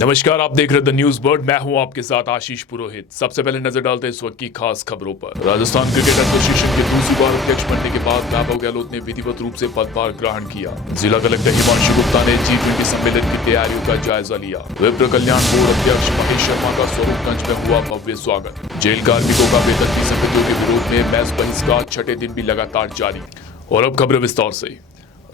नमस्कार, आप देख रहे द न्यूज बर्ड। मैं हूं आपके साथ आशीष पुरोहित। सबसे पहले नजर डालते हैं इस वक्त की खास खबरों पर। राजस्थान क्रिकेट एसोसिएशन के दूसरी बार अध्यक्ष बनने के बाद वैभव गहलोत ने विधिवत रूप से पदभार ग्रहण किया। जिला कलेक्टर हिमांशु गुप्ता ने G20 सम्मेलन की तैयारियों का जायजा लिया। विप्र कल्याण बोर्ड अध्यक्ष महेश शर्मा का स्वरूपगंज में हुआ भव्य स्वागत। जेल कार्मिकों का वेतन की संगतियों के विरोध में महज बहिष्कार छठे दिन भी लगातार जारी। और अब खबरें विस्तार से।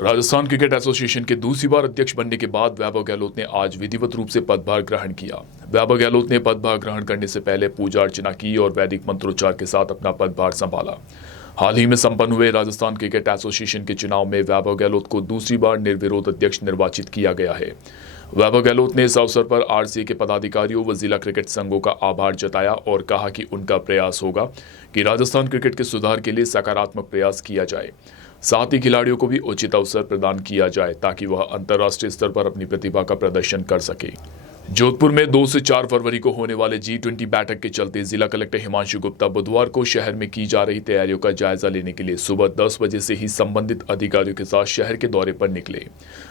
राजस्थान क्रिकेट एसोसिएशन के दूसरी बार अध्यक्ष बनने के बाद वैभव गहलोत ने आज विधिवत रूप से पदभार ग्रहण किया। वैभव गहलोत ने पदभार ग्रहण करने से पहले पूजा अर्चना की और वैदिक मंत्रोच्चार के साथ अपना पदभार संभाला। हाल ही में संपन्न हुए राजस्थान क्रिकेट एसोसिएशन के चुनाव में वैभव गहलोत को दूसरी बार निर्विरोध अध्यक्ष निर्वाचित किया गया है। वैभव गहलोत ने इस अवसर पर आरसीए के पदाधिकारियों व जिला क्रिकेट संघों का आभार जताया और कहा कि उनका प्रयास होगा कि राजस्थान क्रिकेट के सुधार के लिए सकारात्मक प्रयास किया जाए। साथ ही खिलाड़ियों को भी उचित अवसर प्रदान किया जाए ताकि वह अंतर्राष्ट्रीय स्तर पर अपनी प्रतिभा का प्रदर्शन कर सके। जोधपुर में 2 से 4 फरवरी को होने वाले G20 बैठक के चलते जिला कलेक्टर हिमांशु गुप्ता बुधवार को शहर में की जा रही तैयारियों का जायजा लेने के लिए सुबह 10 बजे से ही संबंधित अधिकारियों के साथ शहर के दौरे पर निकले।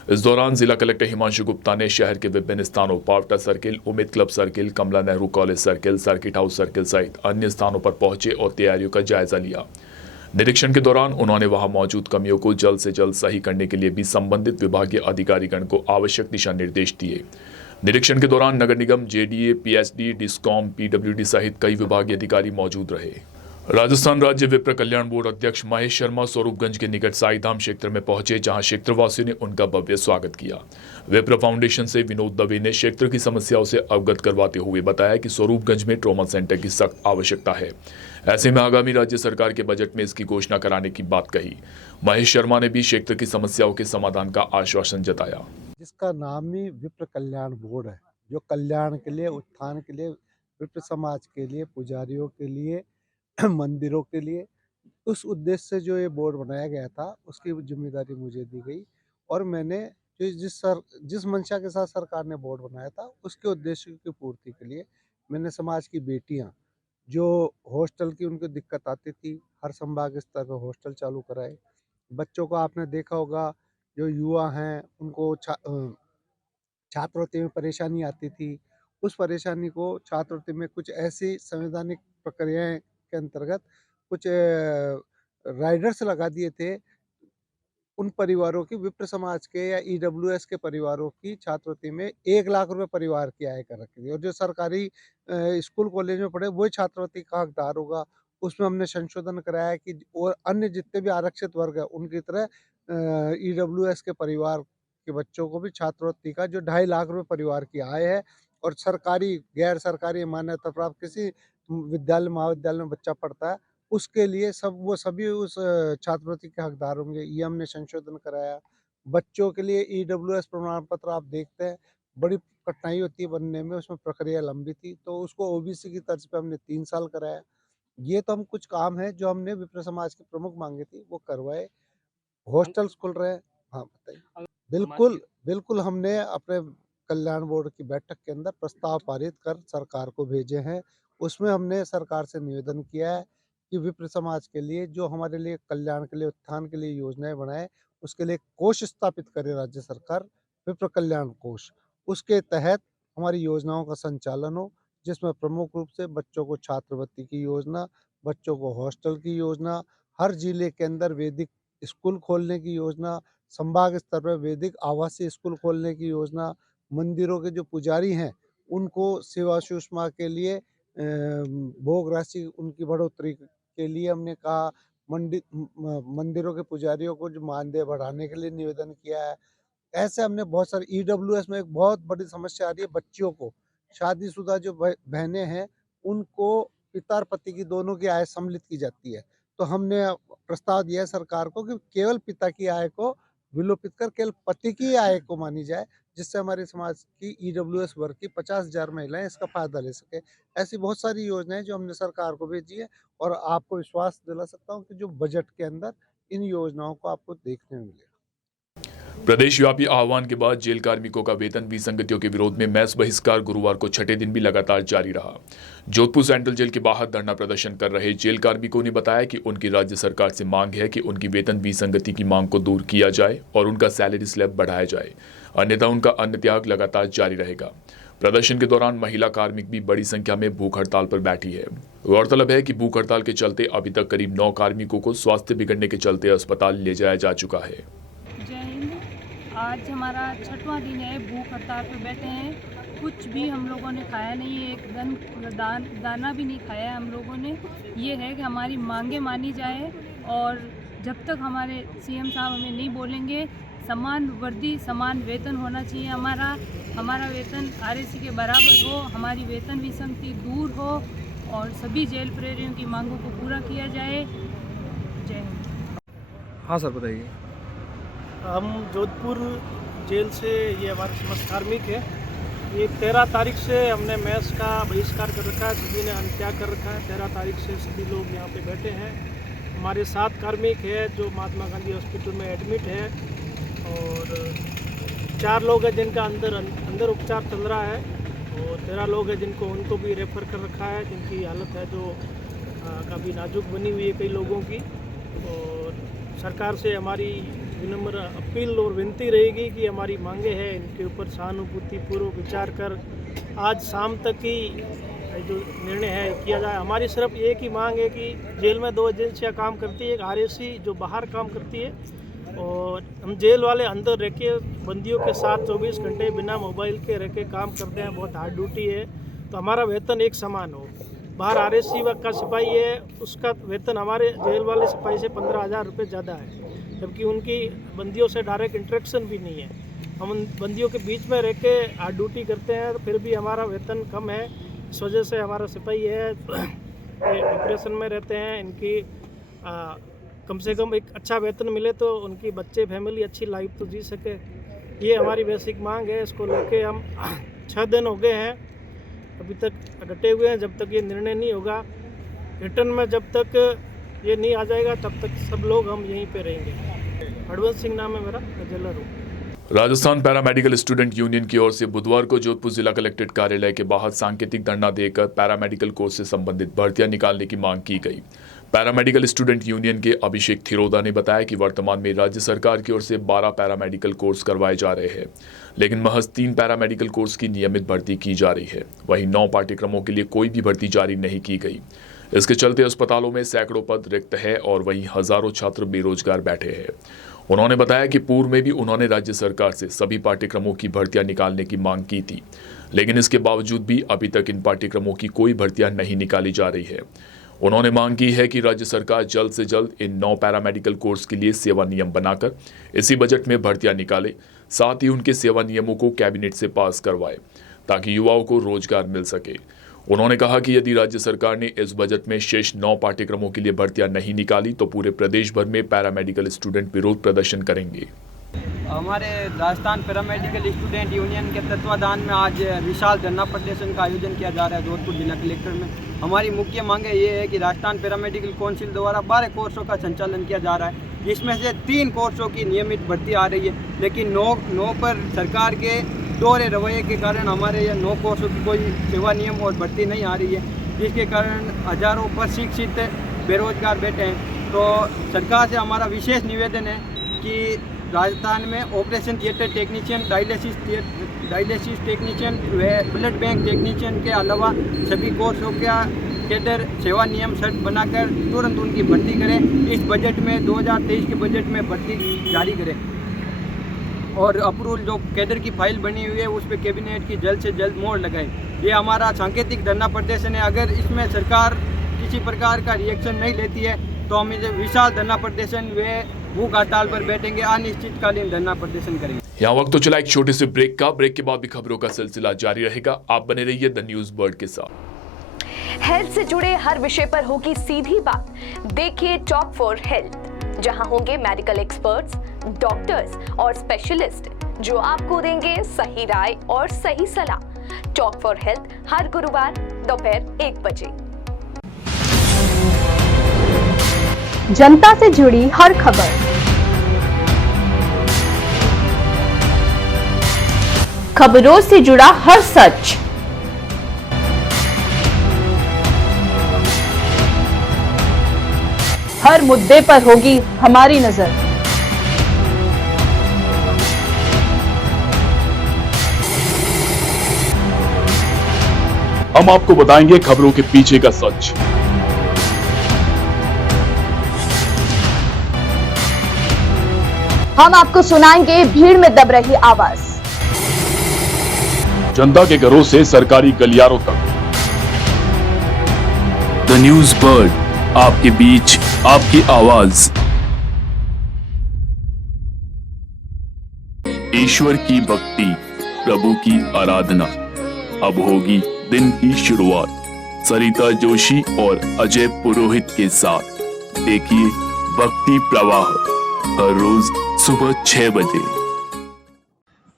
इस दौरान जिला कलेक्टर हिमांशु गुप्ता ने शहर के विभिन्न स्थानों Paota circle, Ummed club circle, Kamla Nehru college circle, circuit house circle सहित अन्य स्थानों पर पहुंचे और तैयारियों का जायजा लिया। निरीक्षण के दौरान उन्होंने वहां मौजूद कमियों को जल्द से जल्द सही करने के लिए भी संबंधित विभागीय अधिकारीगण को आवश्यक दिशा निर्देश दिए। निरीक्षण के दौरान नगर निगम, जेडीए, पीएचडी, डिस्कॉम, पीडब्ल्यूडी सहित कई विभागीय अधिकारी मौजूद रहे। राजस्थान राज्य विप्र कल्याण बोर्ड अध्यक्ष महेश शर्मा स्वरूपगंज के निकट साईधाम क्षेत्र में पहुंचे, जहां क्षेत्रवासियों ने उनका भव्य स्वागत किया। विप्र फाउंडेशन से विनोद दवे ने क्षेत्र की समस्याओं से अवगत करवाते हुए बताया कि स्वरूपगंज में ट्रॉमा सेंटर की सख्त आवश्यकता है। ऐसे में आगामी राज्य सरकार के बजट में इसकी घोषणा कराने की बात कही। महेश शर्मा ने भी क्षेत्र की समस्याओं के समाधान का आश्वासन जताया। जिसका नाम ही विप्र कल्याण बोर्ड है, जो कल्याण के लिए, उत्थान के लिए, विप्र समाज के लिए, पुजारियों के लिए, मंदिरों के लिए, उस उद्देश्य से जो ये बोर्ड बनाया गया था उसकी जिम्मेदारी मुझे दी गई। और मैंने जिस मंशा के साथ सरकार ने बोर्ड बनाया था उसके उद्देश्य की पूर्ति के लिए मैंने समाज की बेटियां जो हॉस्टल की उनको दिक्कत आती थी, हर संभाग स्तर पर हॉस्टल चालू कराए। बच्चों को आपने देखा होगा, जो युवा हैं उनको छात्रवृत्ति में परेशानी आती थी। उस परेशानी को छात्रवृत्ति में कुछ ऐसी संवैधानिक प्रक्रियाएं के अंतर्गत कुछ राइडर्स लगा दिए थे। उन परिवारों की, विप्र समाज के या ईडब्ल्यूएस के परिवारों की छात्रवृत्ति में 1 लाख रुपए परिवार की आय कर रखी थी। और जो सरकारी स्कूल कॉलेज में पढ़े वही छात्रवृत्ति का हकदार होगा। उसमें हमने संशोधन कराया कि और अन्य जितने भी आरक्षित वर्ग है उनकी तरह ईडब्ल्यूएस के परिवार के बच्चों को भी छात्रवृत्ति का, जो 2.5 लाख रुपए परिवार की आय है और सरकारी, गैर सरकारी मान्यता प्राप्त किसी विद्यालय, महाविद्यालय में बच्चा पढ़ता है, उसके लिए वो सभी उस छात्रवृत्ति के हकदार होंगे। ये हमने संशोधन कराया। बच्चों के लिए ईडब्ल्यूएस प्रमाण पत्र आप देखते हैं, बड़ी कठिनाई होती है बनने में, उसमें प्रक्रिया लंबी थी, तो उसको ओबीसी की तर्ज पे हमने 3 साल कराया। ये तो हम कुछ काम है जो हमने विप्र समाज की प्रमुख मांगे थी वो करवाए। हॉस्टल्स खुल रहे हैं। हाँ, बताइए। बिल्कुल, बिल्कुल हमने अपने कल्याण बोर्ड की बैठक के अंदर प्रस्ताव पारित कर सरकार को भेजे हैं। उसमें हमने सरकार से निवेदन किया है कि विप्र समाज के लिए, जो हमारे लिए कल्याण के लिए, उत्थान के लिए योजनाएं बनाए, उसके लिए कोष स्थापित करे राज्य सरकार, विप्र कल्याण कोष। उसके तहत हमारी योजनाओं का संचालन हो, जिसमें प्रमुख रूप से बच्चों को छात्रवृत्ति की योजना, बच्चों को हॉस्टल की योजना, हर जिले के अंदर वैदिक स्कूल खोलने की योजना, संभाग स्तर पर वैदिक आवासीय स्कूल खोलने की योजना, मंदिरों के जो पुजारी हैं उनको सेवा सुषमा के लिए भोग राशि उनकी बढ़ोतरी के लिए हमने कहा। मंदिरों के पुजारियों को जो मानदेय बढ़ाने के लिए निवेदन किया है। ऐसे हमने बहुत सारे, ईडब्ल्यूएस में एक बहुत बड़ी समस्या आ रही है, बच्चियों को, शादीशुदा जो बहनें हैं उनको पिता और पति की दोनों की आय सम्मिलित की जाती है। तो हमने प्रस्ताव दिया है सरकार को कि केवल पिता की आय को विलोपित कर केवल पति की आय को मानी जाए, जिससे हमारे समाज की ईडब्ल्यूएस वर्ग की 50,000 महिलाएं इसका फायदा ले सके। ऐसी बहुत सारी योजनाएं जो हमने सरकार को भेजी है और आपको विश्वास दिला सकता हूँ कि जो बजट के अंदर इन योजनाओं को आपको देखने में मिलेगा। प्रदेश व्यापी आह्वान के बाद जेल कार्मिकों का वेतन विसंगतियों के विरोध में मैस बहिष्कार गुरुवार को छठे दिन भी लगातार जारी रहा। जोधपुर सेंट्रल जेल के बाहर धरना प्रदर्शन कर रहे जेल कार्मिकों ने बताया कि उनकी राज्य सरकार से मांग है कि उनकी वेतन विसंगति की मांग को दूर किया जाए और उनका सैलरी स्लैब बढ़ाया जाए, अन्यथा उनका अन्न त्याग लगातार जारी रहेगा। प्रदर्शन के दौरान महिला कार्मिक भी बड़ी संख्या में भूख हड़ताल पर बैठी है। गौरतलब है कि भूख हड़ताल के चलते अभी तक करीब 9 कार्मिकों को स्वास्थ्य बिगड़ने के चलते अस्पताल ले जाया जा चुका है। जय हिंद। आज हमारा 6वां दिन है, भूख हड़ताल पर बैठे हैं। कुछ भी हम लोगों ने खाया नहीं है, एक दाना भी नहीं खाया है हम लोगों ने। ये है कि हमारी मांगे मानी जाए और जब तक हमारे सीएम साहब हमें नहीं बोलेंगे समान वर्दी समान वेतन होना चाहिए। हमारा वेतन आरएसी के बराबर हो, हमारी वेतन विसंगति दूर हो और सभी जेल प्रहरियों की मांगों को पूरा किया जाए। जय हिंद। हाँ सर बताइए। हम जोधपुर जेल से, ये हमारे समस्त कार्मिक है। ये 13 तारीख से हमने मैच का बहिष्कार कर रखा है, सभी ने अंत्याग कर रखा है। 13 तारीख से सभी लोग यहाँ पे बैठे हैं। हमारे 7 कार्मिक है जो महात्मा गांधी हॉस्पिटल में एडमिट है और 4 लोग हैं जिनका अंदर उपचार चल रहा है और 13 लोग हैं जिनको उनको भी रेफ़र कर रखा है, जिनकी हालत है जो काफ़ी नाजुक बनी हुई है कई लोगों की। और सरकार से हमारी विनम्र अपील और विनती रहेगी कि हमारी मांगे हैं इनके ऊपर सहानुभूतिपूर्वक विचार कर आज शाम तक ही जो निर्णय है किया जाए। हमारी सिर्फ एक ही मांग है कि जेल में 2 एजेंसियाँ काम करती है, एक आरएसी जो बाहर काम करती है और हम जेल वाले अंदर रह के बंदियों के साथ 24 घंटे बिना मोबाइल के रह के काम करते हैं, बहुत हार्ड ड्यूटी है। तो हमारा वेतन एक समान हो। बाहर आरएसी का सिपाही है, उसका वेतन हमारे जेल वाले सिपाही से 15,000 रुपये ज़्यादा है, जबकि उनकी बंदियों से डायरेक्ट इंटरेक्शन भी नहीं है। हम बंदियों के बीच में रह के हार्ड ड्यूटी करते हैं, फिर भी हमारा वेतन कम है। इस वजह से हमारा सिपाही है डिप्रेशन में रहते हैं। इनकी कम से कम एक अच्छा वेतन मिले तो उनकी बच्चे फैमिली अच्छी लाइफ तो जी सके। ये हमारी बेसिक मांग है। इसको लेके हम 6 दिन हो गए हैं अभी तक डटे हुए हैं। जब तक ये निर्णय नहीं होगा रिटर्न में, जब तक ये नहीं आ जाएगा तब तक सब लोग हम यहीं पे रहेंगे। हरवंश सिंह नाम है मेरा, मैं जेलर हूँ। राजस्थान पैरामेडिकल स्टूडेंट यूनियन की ओर से बुधवार को जोधपुर जिला कलेक्ट्रेट कार्यालय के बाहर सांकेतिक धरना देकर पैरामेडिकल कोर्स से संबंधित भर्तियां निकालने की मांग की गई। पैरामेडिकल स्टूडेंट यूनियन के अभिषेक थिरोदा ने बताया कि वर्तमान में राज्य सरकार की ओर से 12 पैरामेडिकल कोर्स करवाए जा रहे हैं, लेकिन महज 3 पैरामेडिकल कोर्स की नियमित भर्ती की जा रही है। वहीं 9 पाठ्यक्रमों के लिए कोई भी भर्ती जारी नहीं की गई। इसके चलते अस्पतालों में सैकड़ों पद रिक्त है और वहीं हजारों छात्र बेरोजगार बैठे हैं। उन्होंने बताया कि पूर्व में भी उन्होंने राज्य सरकार से सभी पाठ्यक्रमों की भर्तियां निकालने की मांग की थी, लेकिन इसके बावजूद भी अभी तक इन पाठ्यक्रमों की कोई भर्तियां नहीं निकाली जा रही है। उन्होंने मांग की है कि राज्य सरकार जल्द से जल्द इन 9 पैरामेडिकल कोर्स के लिए सेवा नियम बनाकर इसी बजट में भर्तियां निकाले, साथ ही उनके सेवा नियमों को कैबिनेट से पास करवाए ताकि युवाओं को रोजगार मिल सके। उन्होंने कहा कि यदि राज्य सरकार ने इस बजट में शेष 9 पाठ्यक्रमों के लिए भर्तियां नहीं निकाली तो पूरे प्रदेश भर में पैरामेडिकल स्टूडेंट विरोध प्रदर्शन करेंगे। हमारे राजस्थान पैरामेडिकल स्टूडेंट यूनियन के तत्वाधान में आज विशाल धरना प्रदर्शन का आयोजन किया जा रहा है जोधपुर जिला कलेक्टर में। हमारी मुख्य मांग ये है कि राजस्थान पैरामेडिकल काउंसिल द्वारा 12 कोर्सों का संचालन किया जा रहा है, जिसमें से 3 कोर्सों की नियमित भर्ती आ रही है, लेकिन 9 पर सरकार के दोहरे रवैये के कारण हमारे ये 9 कोर्सों की कोई सेवा नियम और भर्ती नहीं आ रही है, जिसके कारण हजारों प्रशिक्षित बेरोजगार बैठे हैं। तो सरकार से हमारा विशेष निवेदन है कि राजस्थान में operation theatre technician, dialysis technician व ब्लड बैंक टेक्नीशियन के अलावा सभी कोर्सों का कैडर सेवा नियम शर्त बनाकर तुरंत उनकी भर्ती करें। इस बजट में 2023 के बजट में भर्ती जारी करें और अप्रूवल जो कैडर की फाइल बनी हुई है उस पर कैबिनेट की जल्द से जल्द मोहर लगाए। ये हमारा सांकेतिक धरना प्रदर्शन है। अगर इसमें सरकार किसी प्रकार का रिएक्शन नहीं लेती है तो हम इसे विशाल धरना प्रदर्शन व भूख हड़ताल पर बैठेंगे, अनिश्चितकालीन धरना प्रदर्शन करेंगे। यहाँ वक्त तो चला एक छोटे से ब्रेक का। ब्रेक के बाद भी खबरों का सिलसिला जारी रहेगा। आप बने रहिए द न्यूज बर्ड के साथ। हेल्थ से जुड़े हर विषय पर होगी सीधी बात। देखिए टॉक फॉर हेल्थ, जहां होंगे मेडिकल एक्सपर्ट्स, डॉक्टर्स और स्पेशलिस्ट जो आपको देंगे सही राय और सही सलाह। टॉक फॉर हेल्थ हर गुरुवार दोपहर 1 बजे। जनता से जुड़ी हर खबर, खबरों से जुड़ा हर सच, हर मुद्दे पर होगी हमारी नजर। हम आपको बताएंगे खबरों के पीछे का सच। हम आपको सुनाएंगे भीड़ में दब रही आवाज। जनता के घरों से सरकारी गलियारों तक। द न्यूज बर्ड, आपके बीच, आपकी आवाज। ईश्वर की भक्ति, प्रभु की आराधना। अब होगी दिन की शुरुआत सरिता जोशी और अजय पुरोहित के साथ। देखिए भक्ति प्रवाह हर रोज सुबह 6 बजे।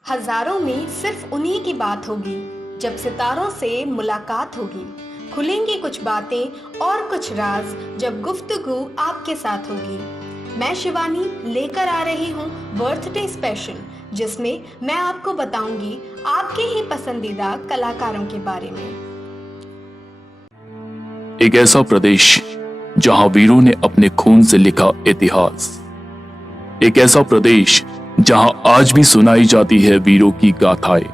हजारों में सिर्फ उन्हीं की बात होगी जब सितारों से मुलाकात होगी। खुलेंगी कुछ बातें और कुछ राज जब गुफ्तगू आपके साथ होगी। मैं शिवानी लेकर आ रही हूँ बर्थडे स्पेशल, जिसमें मैं आपको बताऊंगी आपके ही पसंदीदा कलाकारों के बारे में। एक ऐसा प्रदेश जहां वीरों ने अपने खून से लिखा इतिहास। एक ऐसा प्रदेश जहां आज भी सुनाई जाती है वीरों की गाथाएं।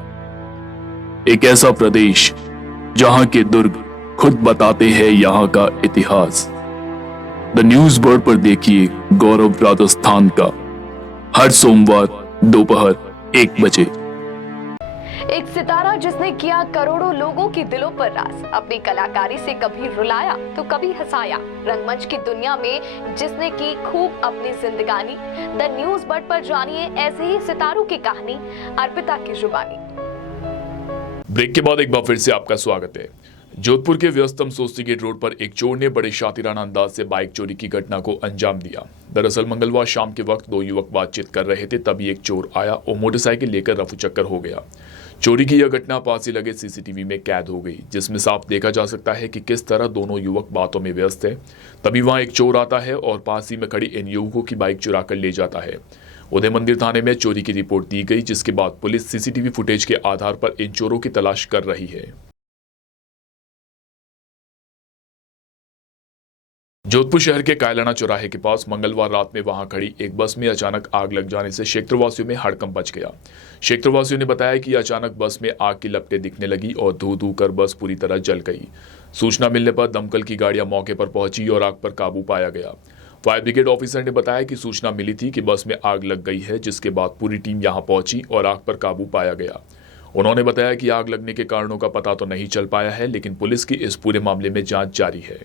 एक ऐसा प्रदेश जहां के दुर्ग खुद बताते हैं यहां का इतिहास। द न्यूज बोर्ड पर देखिए गौरव राजस्थान का, हर सोमवार दोपहर 1 बजे। एक सितारा जिसने किया करोड़ों लोगों के दिलों पर राज, अपनी कलाकारी से कभी रुलाया तो कभी हंसाया। रंगमंच की दुनिया में जिसने की खूब अपनी जिंदगानी। द न्यूज बर्ड पर जानिए ऐसे ही सितारों की कहानी, अर्पिता की जुबानी। ब्रेक के बाद एक बार फिर से आपका स्वागत है। जोधपुर के व्यस्तम सोस्ती गेट रोड पर एक चोर ने बड़े शातिराना अंदाज से बाइक चोरी की घटना को अंजाम दिया। दरअसल मंगलवार शाम के वक्त 2 युवक बातचीत कर रहे थे, तभी एक चोर आया और मोटरसाइकिल लेकर रफू चक्कर हो गया। चोरी की यह घटना पास ही लगे सीसीटीवी में कैद हो गई, जिसमें साफ देखा जा सकता है कि किस तरह दोनों युवक बातों में व्यस्त हैं। तभी वहां एक चोर आता है और पास ही में खड़ी इन युवकों की बाइक चुरा कर ले जाता है। उदय मंदिर थाने में चोरी की रिपोर्ट दी गई, जिसके बाद पुलिस सीसीटीवी फुटेज के आधार पर इन चोरों की तलाश कर रही है। जोधपुर शहर के कायलाना चौराहे के पास मंगलवार रात में वहां खड़ी एक बस में अचानक आग लग जाने से क्षेत्रवासियों में हड़कंप मच गया। क्षेत्रवासियों ने बताया कि अचानक बस में आग की लपटें दिखने लगी और धू धू कर बस पूरी तरह जल गई। सूचना मिलने पर दमकल की गाड़ियां मौके पर पहुंची और आग पर काबू पाया गया। फायर ब्रिगेड ऑफिसर ने बताया कि सूचना मिली थी कि बस में आग लग गई है, जिसके बाद पूरी टीम यहां पहुंची और आग पर काबू पाया गया। उन्होंने बताया कि आग लगने के कारणों का पता तो नहीं चल पाया है, लेकिन पुलिस की इस पूरे मामले में जांच जारी है।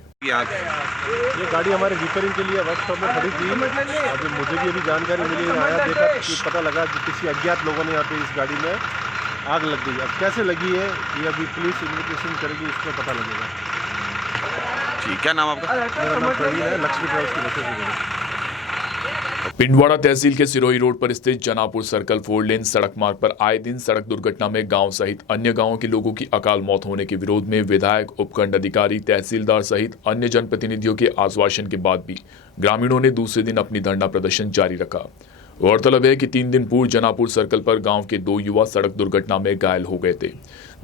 ये गाड़ी हमारे रिपेयरिंग के लिए वर्कशॉप में खड़ी थी। अभी मुझे भी अभी जानकारी मिली, आया देखा कि पता लगा कि किसी अज्ञात लोगों ने यहाँ पे इस गाड़ी में आग लग गई। अब कैसे लगी है ये अभी पुलिस इन्वेस्टिगेशन करेगी, इसमें पता लगेगा। ठीक, क्या नाम आपका? मेरा नाम प्रवीण है, लक्ष्मी ट्रेवल्स की बसें से। पिंडवाड़ा तहसील के सिरोही रोड पर स्थित जनापुर सर्कल 4 लेन सड़क मार्ग पर आए दिन सड़क दुर्घटना में गांव सहित अन्य गांवों के लोगों की अकाल मौत होने के विरोध में विधायक, उपखंड अधिकारी, तहसीलदार सहित अन्य जनप्रतिनिधियों के आश्वासन के बाद भी ग्रामीणों ने दूसरे दिन अपनी धरना प्रदर्शन जारी रखा। गौरतलब है कि 3 दिन पूर्व जनापुर सर्कल पर गांव के 2 युवा सड़क दुर्घटना में घायल हो गए थे,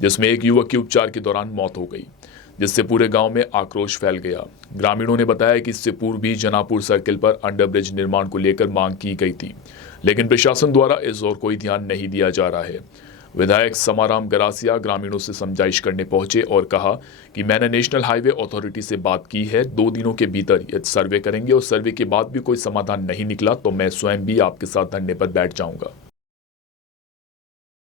जिसमें एक युवक की उपचार के दौरान मौत हो गई, जिससे पूरे गांव में आक्रोश फैल गया। ग्रामीणों ने बताया कि इससे पूर्व भी जनापुर सर्किल पर अंडरब्रिज निर्माण को लेकर मांग की गई थी, लेकिन प्रशासन द्वारा इस ओर कोई ध्यान नहीं दिया जा रहा है। विधायक समाराम गरासिया ग्रामीणों से समझाइश करने पहुंचे और कहा कि मैंने नेशनल हाईवे अथॉरिटी से बात की है, 2 दिनों के भीतर यदि सर्वे करेंगे और सर्वे के बाद भी कोई समाधान नहीं निकला तो मैं स्वयं भी आपके साथ धरने पर बैठ जाऊंगा।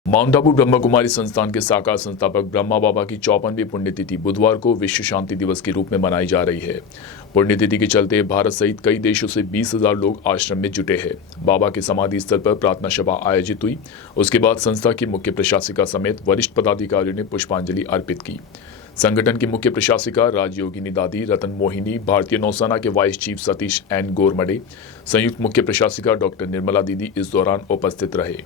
माउंट आबू ब्रह्मा कुमारी संस्थान के साकार संस्थापक ब्रह्मा बाबा की 54वीं पुण्यतिथि बुधवार को विश्व शांति दिवस के रूप में मनाई जा रही है। पुण्यतिथि के चलते भारत सहित कई देशों से 20,000 लोग आश्रम में जुटे हैं। बाबा के समाधि स्थल पर प्रार्थना सभा आयोजित हुई। उसके बाद संस्था की मुख्य प्रशासिका समेत वरिष्ठ पदाधिकारियों ने पुष्पांजलि अर्पित की। संगठन की मुख्य प्रशासिका राजयोगिनी दादी, रतन मोहिनी, भारतीय नौसेना के वाइस चीफ सतीश एन गोरमडे, संयुक्त मुख्य प्रशासिका डॉक्टर निर्मला दीदी इस दौरान उपस्थित रहे।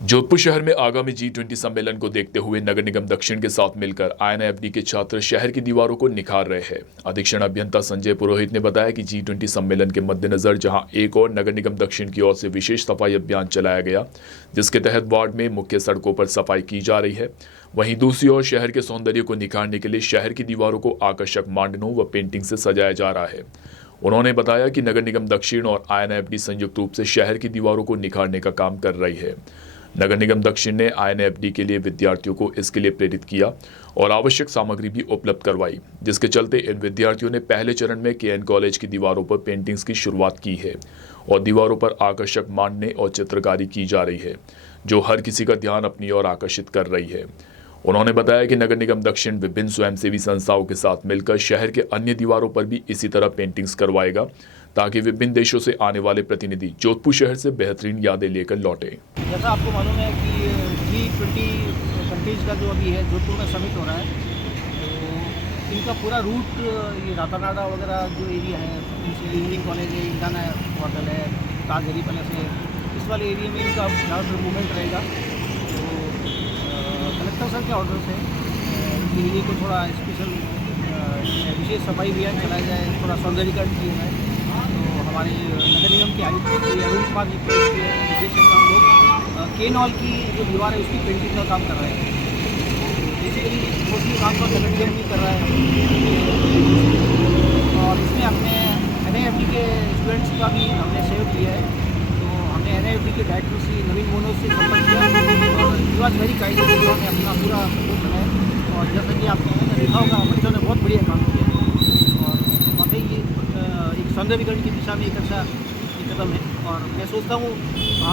जोधपुर शहर में आगामी G20 सम्मेलन को देखते हुए नगर निगम दक्षिण के साथ मिलकर INFD के छात्र शहर की दीवारों को निखार रहे हैं। अधीक्षण अभियंता संजय पुरोहित ने बताया कि G20 सम्मेलन के मद्देनजर जहां एक और नगर निगम दक्षिण की ओर से विशेष सफाई अभियान चलाया गया, जिसके तहत वार्ड में मुख्य सड़कों पर सफाई की जा रही है, वहीं दूसरी ओर शहर के सौंदर्य को निखारने के लिए शहर की दीवारों को आकर्षक मांडनों व पेंटिंग से सजाया जा रहा है। उन्होंने बताया कि नगर निगम दक्षिण और INFD संयुक्त रूप से शहर की दीवारों को निखारने का काम कर रही है। नगर निगम दक्षिण ने INFD के लिए विद्यार्थियों को इसके लिए प्रेरित किया और आवश्यक सामग्री भी उपलब्ध करवाई, जिसके चलते इन विद्यार्थियों ने पहले चरण में KN कॉलेज की दीवारों पर पेंटिंग्स की शुरुआत की है और दीवारों पर आकर्षक मांडने और चित्रकारी की जा रही है, जो हर किसी का ध्यान अपनी ओर आकर्षित कर रही है। उन्होंने बताया कि नगर निगम दक्षिण विभिन्न स्वयंसेवी संस्थाओं के साथ मिलकर शहर के अन्य दीवारों पर भी इसी तरह पेंटिंग्स करवाएगा, ताकि विभिन्न देशों से आने वाले प्रतिनिधि जोधपुर शहर से बेहतरीन यादें लेकर लौटे। जैसा आपको मालूम है कि G20 कंट्रीज का जो अभी है जोधपुर में समिट हो रहा है, तो इनका पूरा रूट ये रातानाडा वगैरह जो एरिया है, इंजीनियरिंग कॉलेज है, इंडियाना होटल है, ताज हरी पैलेस है, इस वाले एरिया में इनका ज़्यादातर मूवमेंट रहेगा। कलेक्टर सर के ऑर्डर से इनके लिए को थोड़ा स्पेशल विशेष सफाई अभियान चलाया जाए, थोड़ा सौंदर्यीकरण किया जाए। तो हमारे नगर निगम के आयुक्त अरुण कुमार जी के निर्देशन में हम लोग KN हॉल की जो दीवार है उसकी पेंटिंग का काम कर रहे हैं। बेसिकली मोस्टली काम तो नगर निगम ही कर रहा है और इसमें हमने NIFT के स्टूडेंट्स का भी हमने सहयोग किया है। तो हमने NIFT के डायरेक्टर श्री नवीन मोनोज से संपर्क किया और युवा वेरी काइंड उन्होंने अपना पूरा सपोर्ट बनाया और जैसा कि आपने देखा होगा बच्चों ने बहुत बढ़िया काम किया और वाकई ये एक सौंदर्यीकरण की दिशा में एक अच्छा कदम है और मैं सोचता हूँ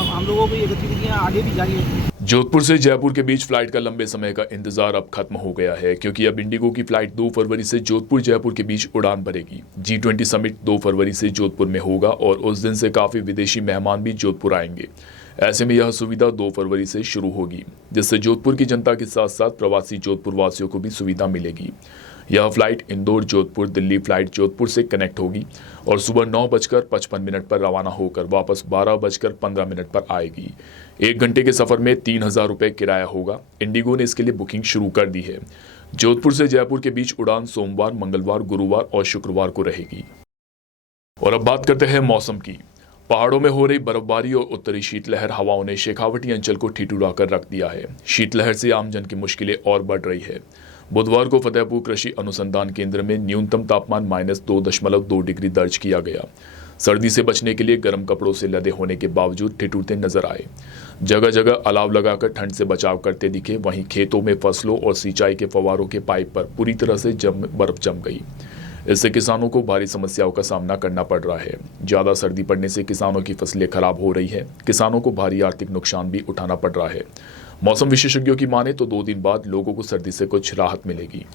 हम लोगों को ये गतिविधियाँ आगे भी जारी है। जोधपुर से जयपुर के बीच फ्लाइट का लंबे समय का इंतजार अब खत्म हो गया है, क्योंकि अब इंडिगो की फ्लाइट 2 फरवरी से जोधपुर जयपुर के बीच उड़ान भरेगी। G20 समिट 2 फरवरी से जोधपुर में होगा और उस दिन से काफी विदेशी मेहमान भी जोधपुर आएंगे। ऐसे में यह सुविधा 2 फरवरी से शुरू होगी, जिससे जोधपुर की जनता के साथ साथ प्रवासी जोधपुर वासियों को भी सुविधा मिलेगी। यह फ्लाइट इंदौर जोधपुर दिल्ली फ्लाइट जोधपुर से कनेक्ट होगी और सुबह 9:55 पर रवाना होकर वापस 12:15 पर आएगी। 1 घंटे के सफर में 3,000 रुपये किराया होगा। इंडिगो ने इसके लिए बुकिंग शुरू कर दी है। जोधपुर से जयपुर के बीच उड़ान सोमवार, मंगलवार, गुरुवार और शुक्रवार को रहेगी। और अब बात करते हैं मौसम की। पहाड़ों में हो रही बर्फबारी और उत्तरी शीतलहर हवाओं ने शेखावटी अंचल को ठिठुरा कर रख दिया है। शीतलहर से आमजन की मुश्किलें और बढ़ रही है। बुधवार को फतेहपुर कृषि अनुसंधान केंद्र में न्यूनतम तापमान -2.2 डिग्री दर्ज किया गया। सर्दी से बचने के लिए गर्म कपड़ों से लदे होने के बावजूद ठिठुरते नजर आए। जगह जगह अलाव लगाकर ठंड से बचाव करते दिखे। वहीं खेतों में फसलों और सिंचाई के फव्वारों के पाइप पर पूरी तरह से बर्फ जम गई। इससे किसानों को भारी समस्याओं का सामना करना पड़ रहा है। ज्यादा सर्दी पड़ने से किसानों की फसलें खराब हो रही है। किसानों को भारी आर्थिक नुकसान भी उठाना पड़ रहा है। मौसम विशेषज्ञों की माने तो 2 दिन बाद लोगों को सर्दी से कुछ राहत मिलेगी।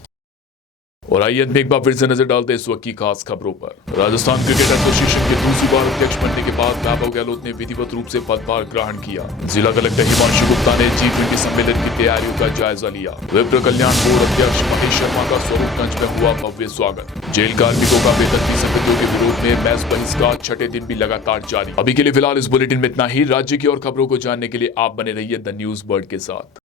और आइए एक बार फिर से नजर डालते हैं इस वक्त की खास खबरों पर। राजस्थान क्रिकेट एसोसिएशन के दूसरी बार अध्यक्ष बनने के बाद वैभव गहलोत ने विधिवत रूप से पदभार ग्रहण किया। जिला कलेक्टर हिमांशु गुप्ता ने G20 सम्मेलन की तैयारियों का जायजा लिया। विप्र कल्याण बोर्ड अध्यक्ष महेश शर्मा का स्वरूपगंज में हुआ भव्य स्वागत। जेल कार्मिकों का वेतन की संगतियों के विरोध में मैच बहिष्कार 6ठे दिन भी लगातार जारी। अभी के लिए फिलहाल इस बुलेटिन में इतना ही। राज्य की और खबरों को जानने के लिए आप बने रहिए द न्यूज बर्ड के साथ।